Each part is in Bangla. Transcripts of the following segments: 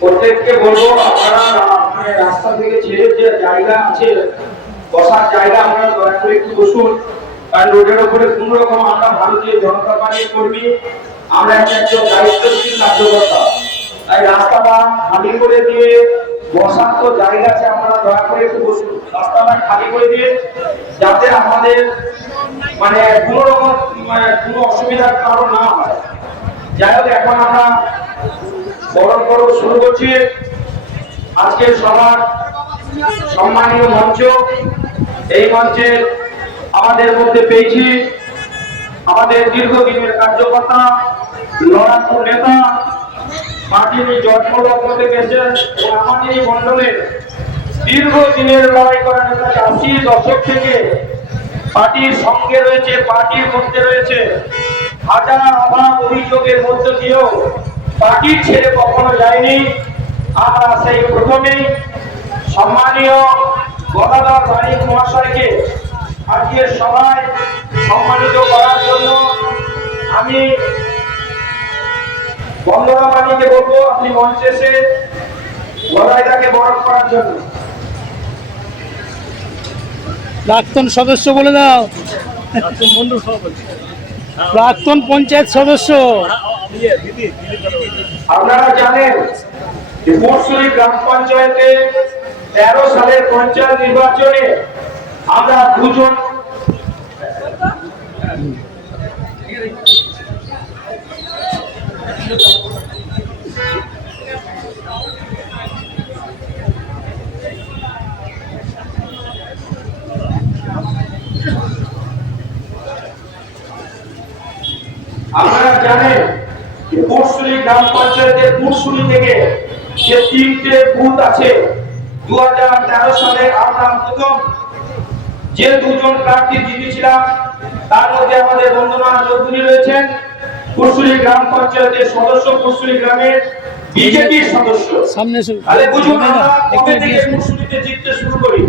প্রত্যেককে বলবো আপনারা মানে রাস্তা থেকে ছেড়ে যে জায়গা আছে বসার জায়গা আমরা দয়া করে একটু বসুন। কারণ রোডের উপরে কোন রকম আমরা ভারতীয় জনতা পার্টির কর্মী, আমরা একজন দায়িত্বশীল কার্যকর্তা, তাই রাস্তাটা খালি করে দিয়ে বসার তো জায়গা আছে, আমরা দয়া করে একটু বসুন। রাস্তাটা খালি করে দিয়ে যাতে আমাদের মানে কোন রকম কোনো অসুবিধার কারণ না হয়। যাই হোক, এখন আমরা বরণ পর্ব শুরু করছি। আজকের সভার সম্মানীয় মঞ্চ, এই মঞ্চে আমাদের মধ্যে পেয়েছি আমাদের দীর্ঘদিনের কার্যকর্তা, লড়াকু নেতা, মাটির জন্মলগ্ন থেকে এসেছেন আমাদের মন্ডলের দীর্ঘদিনের লড়াই করা নেতা, 80 দশক থেকে পার্টির সঙ্গে রয়েছে, পার্টির মধ্যে রয়েছে, হাজার অভাব অভিযোগের মধ্য দিয়েও পার্টি ছেড়ে কখনো যায়নি। আমরা সেই প্রথমেই সম্মানীয় গদাধর বারিক মহাশয়কে আজকের সভায় সম্মানিত করার জন্য আমি বন্দনা বাণীকে বলবো আপনি মঞ্চে এসে গদাইদাকে বরণ করার জন্য। প্রাক্তন সদস্য বলে দাও, প্রাক্তন পঞ্চায়েত সদস্য। আপনারা জানেন যে মরশুরি গ্রাম পঞ্চায়েতে 13 সালের পঞ্চায়েত নির্বাচনে আমরা দুজন আপনারা জানেন যে মরশুরি গ্রাম পঞ্চায়েতের মরশুরি থেকে যে 3টে বুথ আছে, 2013 সালে আমরা প্রথম যে দুজন প্রার্থী জিতেছিলাম তার মধ্যে আমাদের বন্দনা চৌধুরী রয়েছেন, মরশুরি গ্রাম পঞ্চায়েতের সদস্য, মরশুরি গ্রামের বিজেপির সদস্য। তাহলে বুঝুন আমরা কবে থেকে মরশুরিতে জিততে শুরু করি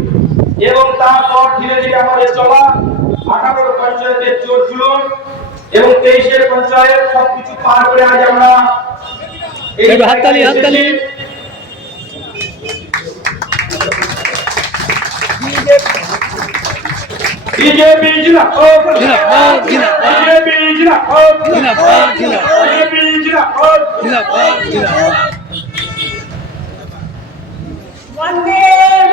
এবং তারপর ধীরে ধীরে আমাদের চলা 18 পঞ্চায়েতের জোর জুলুম এবং 23 পঞ্চায়েত সবকিছু পার করে আজ আমরা এই হাততালি বিজেপি জিন্দাবাদ, বিজেপি জিন্দাবাদ, বিজেপি জিন্দাবাদ। বন্দে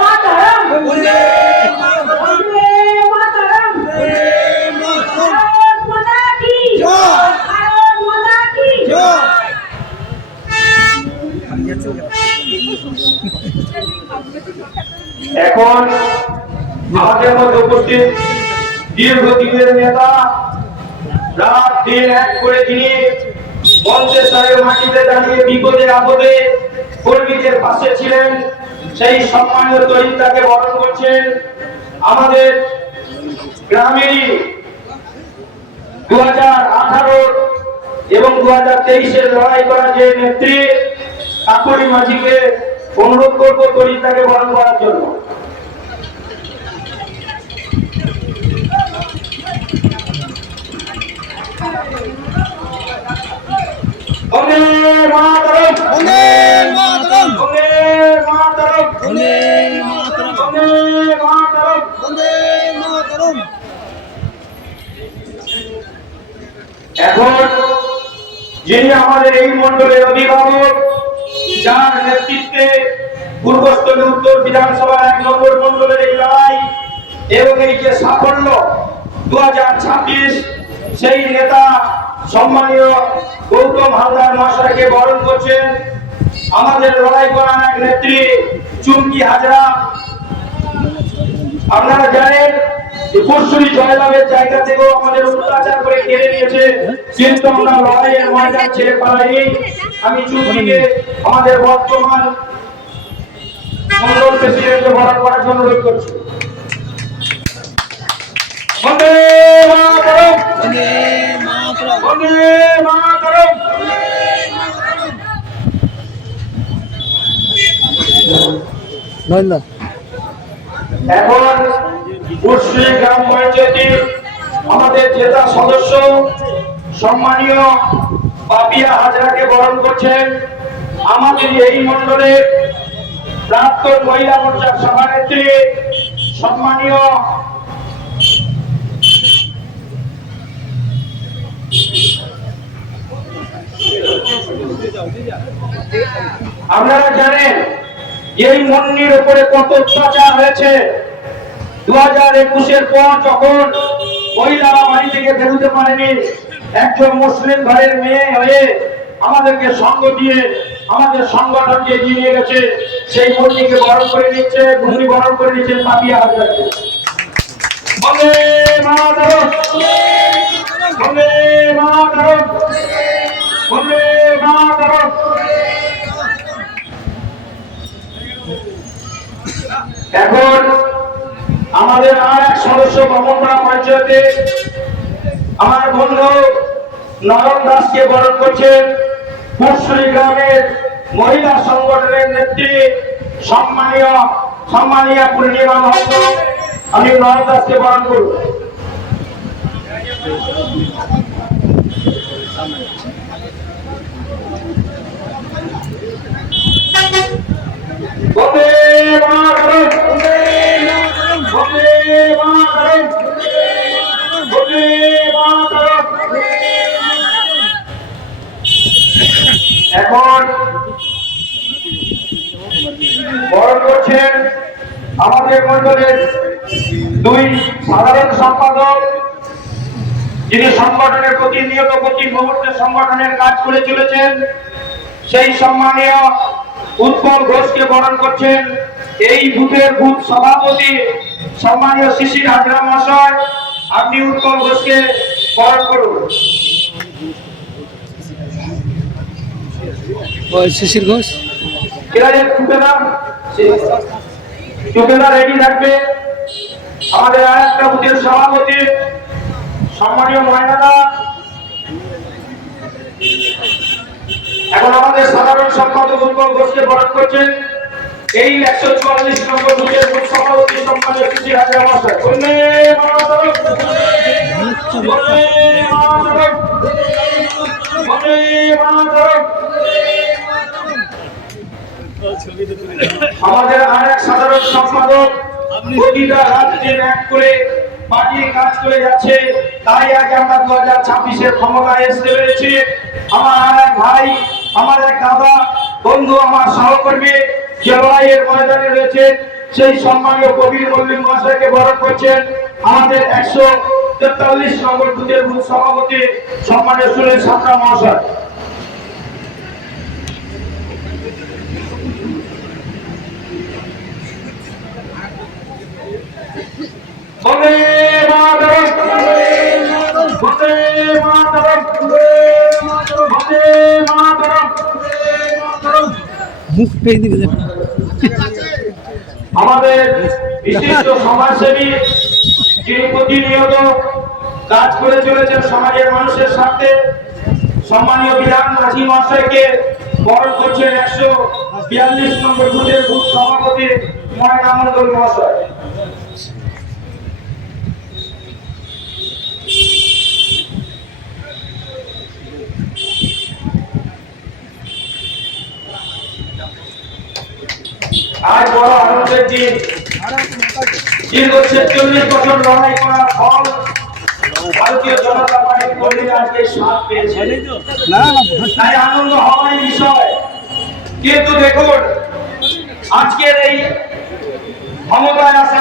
মাতরম, বন্দে মাতরম, ভারত মাতা কি জয়, ভারত মাতা কি জয়। এখন আমাদের মধ্যে উপস্থিত দীর্ঘদিনের নেতা, রাত দিন এক করে তিনি মঞ্চেশ্বরের মাটিতে দাঁড়িয়ে বিপদে আপদে কর্মীদের পাশে ছিলেন, সেই সম্মানীয় তরিতাকে বরণ করছেন আমাদের গ্রামেরই 2018 এবং 2023 লড়াই করা যে নেত্রী কাকুরি মাঝিকে অনুরোধ করবো তরিতাকে বরণ করার জন্য। বন্দে মাতরম, বন্দে মাতরম, বন্দে মাতরম, বন্দে মাতরম, বন্দে মাতরম, বন্দে মাতরম। এখন যিনি আমাদের এই মন্ডলের অভিভাবক, যার নেতৃত্বে পূর্বস্থলী উত্তর বিধানসভার 1 নম্বর মন্ডলের এই লড়াই এবং এই যে সাফল্য 2026, সেই নেতা সম্মানীয় গৌতম হালদার মহাশয়কে বরণ করছেন আমাদের লড়াই করা এক নেত্রী চুমকি হাজরা। আপনারা জানেন যে মরশুরি জয়লাভের জায়গা থেকেও আমাদের অত্যাচার করে কেড়ে নিয়েছে, কিন্তু আমরা লড়াইয়ের ময়দান ছেড়ে পালাইনি। আমি চুমকিকে আমাদের বর্তমান মন্ডল প্রেসিডেন্টকে বরণ করার জন্য অনুরোধ করছি। বন্দে মাতরম, বন্দে মাতরম, বন্দে মাতরম। এখন মরশুরি গ্রাম পঞ্চায়েতের আমাদের জেতা সদস্য সম্মানীয় পাপিয়া হাজরাকে বরণ করছেন আমাদের এই মণ্ডলের প্রাক্তন মহিলা মোর্চার সভানেত্রী সম্মানীয় আপনারা জানেন এই মুন্নির উপরে কত অত্যাচার হয়েছে। 2021-এর পর যখন মহিলারা বাড়ি থেকে বেরোতে পারেনি, একজন মুসলিম ঘরের মেয়ে হয়ে আমাদেরকে সঙ্গ দিয়ে আমাদের সংগঠনকে এগিয়ে নিয়ে গেছে। সেই মুন্নিকে বরণ করে নিচ্ছে, মুন্নি বরণ করে নিচ্ছে পাপিয়া হাজরাকে। বন্দে মাতরম, বন্দে মাতরম, বন্দে মাতরম। এখন আমাদের আর এক সদস্য বামনপাড়া পঞ্চায়েতে আমার বন্ধু নয়ন দাসকে বরণ করছেন পুরসুরি গ্রামের মহিলা সংগঠনের নেত্রী সম্মানীয় পূর্ণিমা মহন্ত। আমি নয়ন দাসকে বরণ করব। বন্দে মাতরম, বন্দে মাতরম, বন্দে মাতরম। এখন বরণ করছেন আমাদের মণ্ডলের দুই সাধারণ সম্পাদক, যিনি সংগঠনের প্রতিনিয়ত প্রতি মুহূর্তে সংগঠনের কাজ করে চলেছেন, সেই সম্মানীয় উৎপল ঘোষকে বরণ করছেন এই বুথের বুথ সভাপতি সম্মানীয় শিশির হাজরা মহাশয়। আপনি উৎপল ঘোষকে বরণ করুন। শিশির ঘোষ টুকেদার রেডি থাকবে। আমাদের আর একটা বুথের সভাপতি সম্মানীয় ময়নাদা। এখন আমাদের সাধারণ সম্পাদক উৎপল ঘোষকে বরণ করছেন এই 144 নম্বর বুথের বুথ সভাপতি সম্মানীয় শিশির হাজরা মহাশয়। বন্দে মাতরম, বন্দে মাতরম, বন্দে মাতরম। আমাদের আর এক সাধারণ সম্পাদক প্রতিটা রাজ্যের এক করে পার্টি কাজ করে যাচ্ছে, তাই আজ আমরা 2026-এর ক্ষমতায় আসতে পেরেছি। আমার আর এক ভাই, আমার এক দাদা বন্ধু, আমার সহকর্মী যে লড়াইয়ের ময়দানে রয়েছে, সেই সম্মানীয় কবির মল্লিক মহাশয়কে বরণ করছেন আমাদের 143 নম্বর বুথের বুথ সভাপতি সম্মানীয় সুরেশ সাঁতরা মহাশয়। বন্দে মাতরম, বন্দে মাতরম, বন্দে মাতরম। মুখ পেয়ে দিবে। আমাদের বিশিষ্ট সমাজসেবী যিনি প্রতিনিয়ত কাজ করে চলেছেন সমাজের মানুষের স্বার্থে, সম্মানীয় বিধান মাঝি মহাশয়কে বরণ করছেন 142 নম্বর বুথের বুথ সভাপতি ময়না মণ্ডল মহাশয়। আজ বড় আনন্দের দিন। দীর্ঘ 46 বছর লড়াই করার ফল ভারতীয় জনতা পার্টির কর্মীরা আজকে স্বাদ পেয়েছে। তাই আনন্দ হওয়ার বিষয়। কিন্তু দেখুন, আজকের এই ক্ষমতায় আসা